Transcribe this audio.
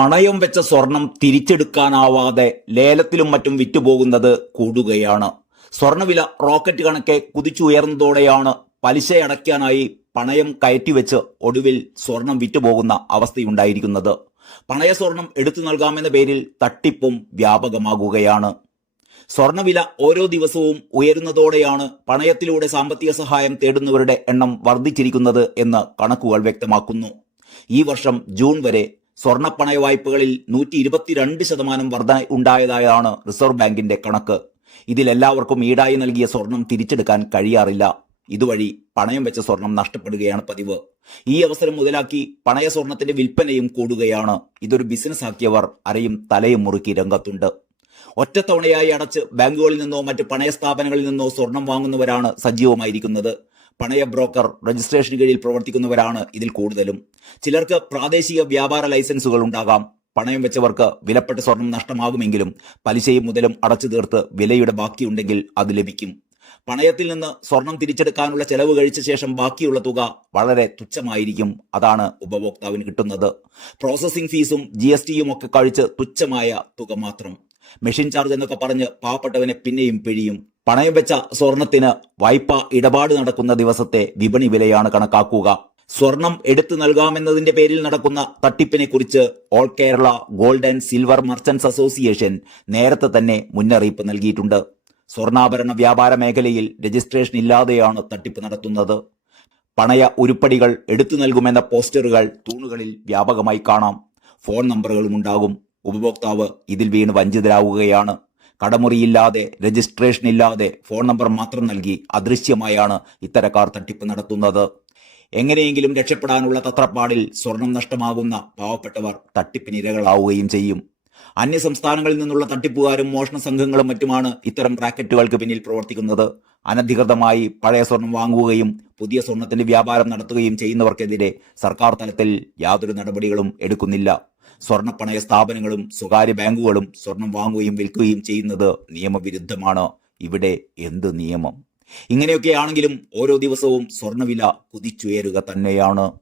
പണയം വെച്ച സ്വർണം തിരിച്ചെടുക്കാനാവാതെ ലേലത്തിലും മറ്റും വിറ്റുപോകുന്നത് കൂടുകയാണ്. സ്വർണവില റോക്കറ്റ് കണക്കെ കുതിച്ചുയർന്നതോടെയാണ് പലിശയടയ്ക്കാനായി പണയം കയറ്റിവെച്ച് ഒടുവിൽ സ്വർണം വിറ്റുപോകുന്ന അവസ്ഥയുണ്ടായിരിക്കുന്നത്. പണയ സ്വർണം എടുത്തു നൽകാമെന്ന പേരിൽ തട്ടിപ്പും വ്യാപകമാകുകയാണ്. സ്വർണവില ഓരോ ദിവസവും ഉയരുന്നതോടെയാണ് പണയത്തിലൂടെ സാമ്പത്തിക സഹായം തേടുന്നവരുടെ എണ്ണം വർദ്ധിച്ചിരിക്കുന്നത് എന്ന് കണക്കുകൾ വ്യക്തമാക്കുന്നു. ഈ വർഷം ജൂൺ വരെ സ്വർണ പണയ വായ്പകളിൽ നൂറ്റി ഇരുപത്തിരണ്ട് ശതമാനം വർധന ഉണ്ടായതായാണ് റിസർവ് ബാങ്കിന്റെ കണക്ക്. ഇതിൽ എല്ലാവർക്കും ഈടായി നൽകിയ സ്വർണം തിരിച്ചെടുക്കാൻ കഴിയാറില്ല. ഇതുവഴി പണയം വെച്ച സ്വർണം നഷ്ടപ്പെടുകയാണ് പതിവ്. ഈ അവസരം മുതലാക്കി പണയ സ്വർണത്തിന്റെ വിൽപ്പനയും കൂടുകയാണ്. ഇതൊരു ബിസിനസ് ആക്കിയവർ അരയും തലയും മുറുക്കി രംഗത്തുണ്ട്. ഒറ്റത്തവണയായി അടച്ച് ബാങ്കുകളിൽ നിന്നോ മറ്റ് പണയ സ്ഥാപനങ്ങളിൽ നിന്നോ സ്വർണം വാങ്ങുന്നവരാണ് സജീവമായിരിക്കുന്നത്. പണയ ബ്രോക്കർ രജിസ്ട്രേഷന് കീഴിൽ പ്രവർത്തിക്കുന്നവരാണ് ഇതിൽ കൂടുതലും. ചിലർക്ക് പ്രാദേശിക വ്യാപാര ലൈസൻസുകൾ ഉണ്ടാകാം. പണയം വെച്ചവർക്ക് വിലപ്പെട്ട സ്വർണം നഷ്ടമാകുമെങ്കിലും പലിശയും മുതലും അടച്ചു തീർത്ത് വിലയുടെ ബാക്കിയുണ്ടെങ്കിൽ അത് ലഭിക്കും. പണയത്തിൽ നിന്ന് സ്വർണം തിരിച്ചെടുക്കാനുള്ള ചെലവ് കഴിച്ച ശേഷം ബാക്കിയുള്ള തുക വളരെ തുച്ഛമായിരിക്കും. അതാണ് ഉപഭോക്താവിന് കിട്ടുന്നത്. പ്രോസസ്സിംഗ് ഫീസും ജി എസ് ടിയും ഒക്കെ കഴിച്ച് തുച്ഛമായ തുക മാത്രം. മെഷീൻ ചാർജ് എന്നൊക്കെ പറഞ്ഞ് പാവപ്പെട്ടവനെ പിന്നെയും പിഴിയും. പണയം വെച്ച സ്വർണത്തിന് വായ്പ ഇടപാട് നടക്കുന്ന ദിവസത്തെ വിപണി വിലയാണ് കണക്കാക്കുക. സ്വർണം എടുത്തു നൽകാമെന്നതിന്റെ പേരിൽ നടക്കുന്ന തട്ടിപ്പിനെ കുറിച്ച് all Kerala gold and silver merchants association നേരത്തെ തന്നെ മുന്നറിയിപ്പ് നൽകിയിട്ടുണ്ട്. സ്വർണാഭരണ വ്യാപാര മേഖലയിൽ രജിസ്ട്രേഷൻ ഇല്ലാതെയാണ് തട്ടിപ്പ് നടത്തുന്നത്. പണയ ഉരുപ്പടികൾ എടുത്തു നൽകുമെന്ന പോസ്റ്ററുകൾ തൂണുകളിൽ വ്യാപകമായി കാണാം. ഫോൺ നമ്പറുകളും ഉണ്ടാകും. ഉപഭോക്താവ് ഇതിൽ വീണ് വഞ്ചിതരാവുകയാണ്. കടമുറിയില്ലാതെ രജിസ്ട്രേഷൻ ഇല്ലാതെ ഫോൺ നമ്പർ മാത്രം നൽകി അദൃശ്യമായാണ് ഇത്തരക്കാർ തട്ടിപ്പ് നടത്തുന്നത്. എങ്ങനെയെങ്കിലും രക്ഷപ്പെടാനുള്ള തത്രപ്പാടിൽ സ്വർണം നഷ്ടമാകുന്ന പാവപ്പെട്ടവർ തട്ടിപ്പിനിരകളാവുകയും ചെയ്യും. അന്യ സംസ്ഥാനങ്ങളിൽ നിന്നുള്ള തട്ടിപ്പുകാരും മോഷണ സംഘങ്ങളും മറ്റുമാണ് ഇത്തരം റാക്കറ്റുകൾക്ക് പിന്നിൽ പ്രവർത്തിക്കുന്നത്. അനധികൃതമായി പഴയ സ്വർണം വാങ്ങുകയും പുതിയ സ്വർണത്തിന്റെ വ്യാപാരം നടത്തുകയും ചെയ്യുന്നവർക്കെതിരെ സർക്കാർ തലത്തിൽ യാതൊരു നടപടികളും എടുക്കുന്നില്ല. സ്വർണപ്പണയ സ്ഥാപനങ്ങളും സ്വകാര്യ ബാങ്കുകളും സ്വർണം വാങ്ങുകയും വിൽക്കുകയും ചെയ്യുന്നത് നിയമവിരുദ്ധമാണ്. ഇവിടെ എന്ത് നിയമം? ഇങ്ങനെയൊക്കെയാണെങ്കിലും ഓരോ ദിവസവും സ്വർണവില കുതിച്ചുയരുക തന്നെയാണ്.